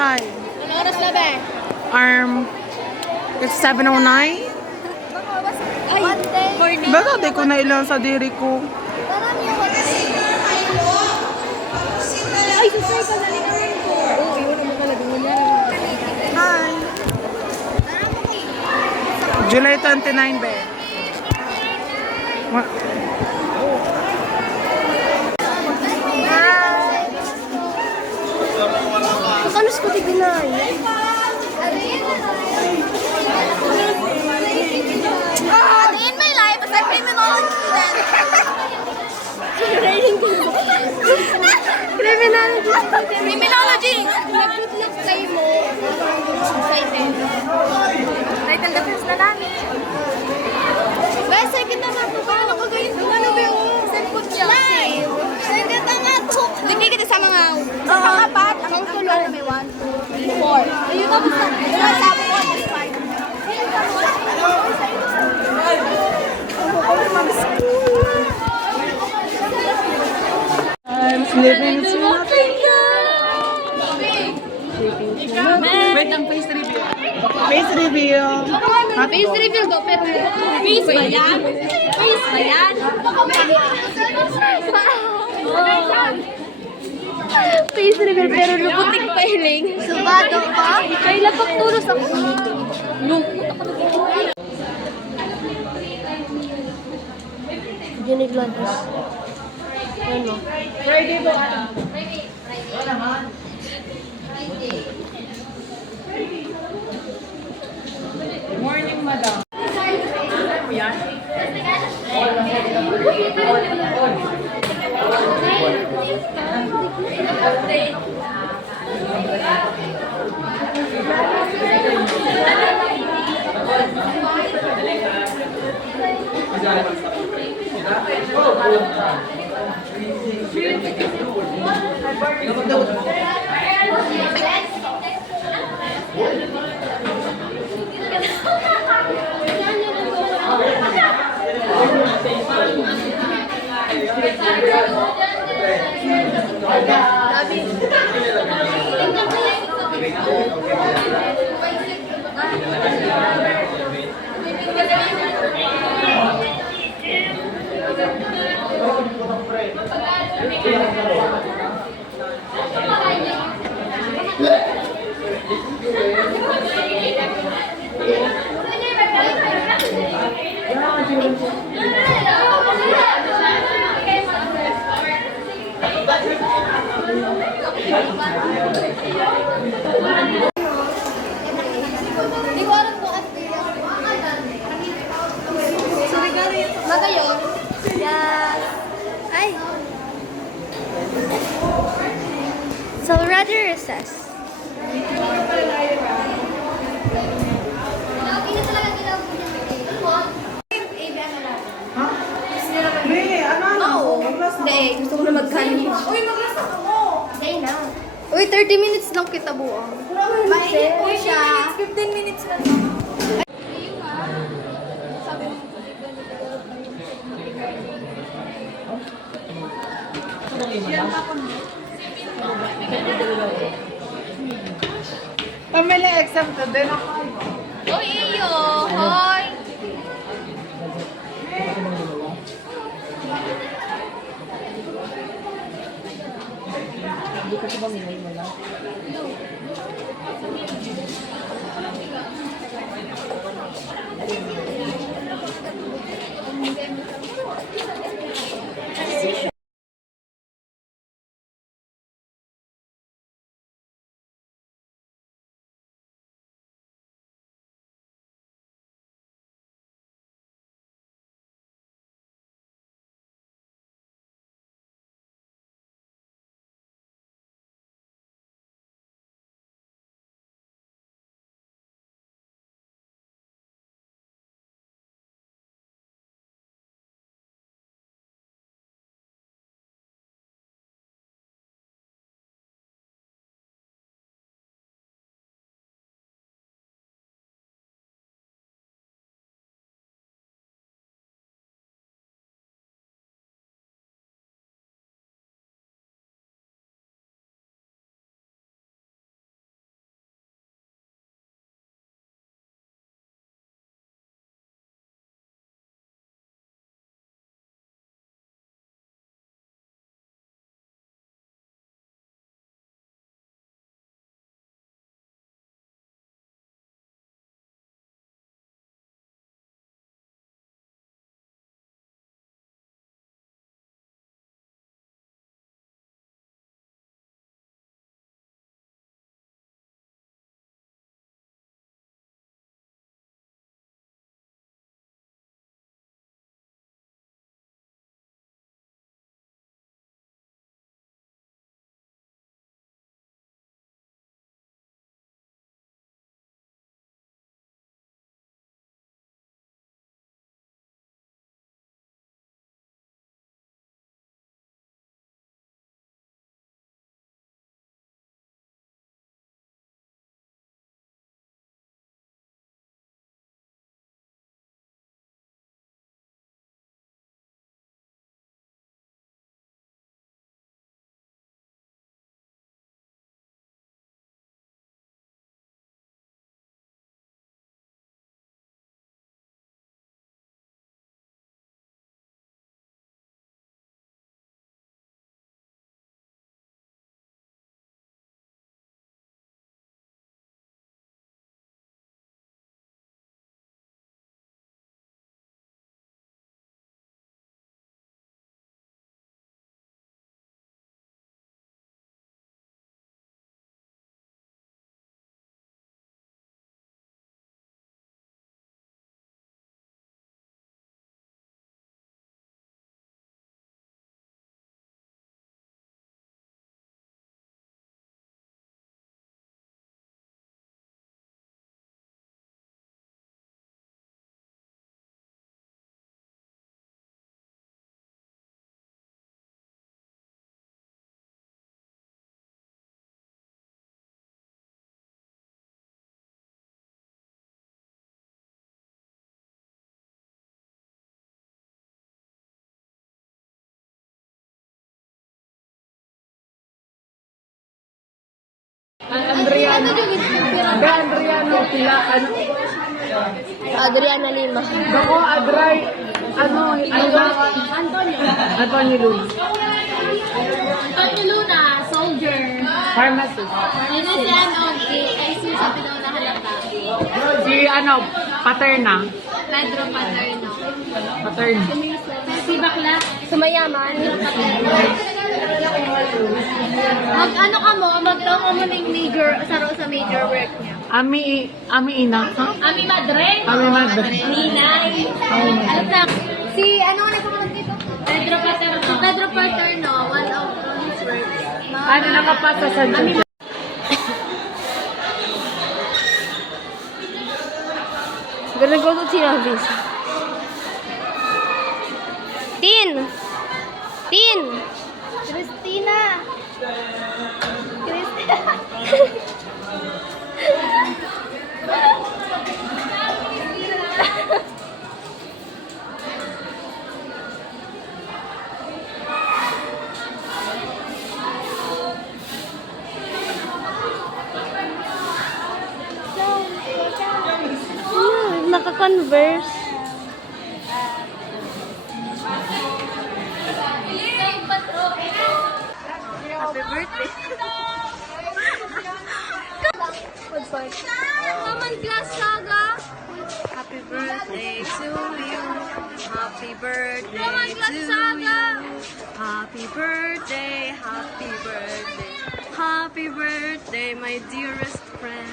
Hi. Ano oras na ba? It's 7:09. Ay, morning. Baka di ko na ilang sa diri ko. Marami yung ay, susay ka na naman ko. Oo, yun naman talaga niya. Hi. July 29, be. Makalos ko di ginay. In my life, as a criminology student. Criminology! Nag-good kayo mo. Excited. Title defense na namin. Ba, second naman ko. Paano ko gawin ko? Ano ba yung cellphone niya? Save. Second na nga to. Hindi kita sa mga apat. Ang tulo. Ano may 1, 2, 3, 4. Ayun ka basta. Wala sa ako. 5. I'm sleeping so nothing. Wait, ang face reveal. Face reveal. Face reveal do, pero face ba yan? Face ba yan? Face reveal pero luputik pa hiling. Subado pa? Ay, lapak tulos ako. Lupot ako. Ginig lantas. Ano? Friday ba? Morning, madam. Hindi ko alam kung at magayon. Yes. Ay. So, rather recess. Be, ano? Hindi, gusto ko na magkanin. Uy, maglasa ka mo. Hindi na. Uy, 30 minutes lang kita buong. Mainit po siya. 15 minutes na lang. Pamili exam to din ako. Uy, iyo. Hoy. Hindi ko ba minay mo lang? Adriano. Adriano, pila, ano? Adriana Lima. Ako, Adray, ano ba? Antonio Luna. Antonio Luna, soldier. Pharmacist. Yun na si ano, ay sabi daw na halata. Si, ano, Paterna. Pedro Paterno. Paterna. Si Bakla, sumayaman. Mag-ano ka mo, magtaw ka mo ng major, sa major work niya. Ami ina. Huh? Ami Madre. Ami Madre. Ninay. Anak, si ano nga nagpapalag dito? Pedro Paterno. Pedro Paterno, one of his works. Ano nakapasa sa Diyos? Galing ko ito sinabis. Tin! Tin! Christina! Christina! Naka-converse. Happy birthday. Naman class saga. Happy birthday to you. Happy birthday Naman class to saga. you. Happy birthday, happy birthday. Happy birthday, my dearest friend.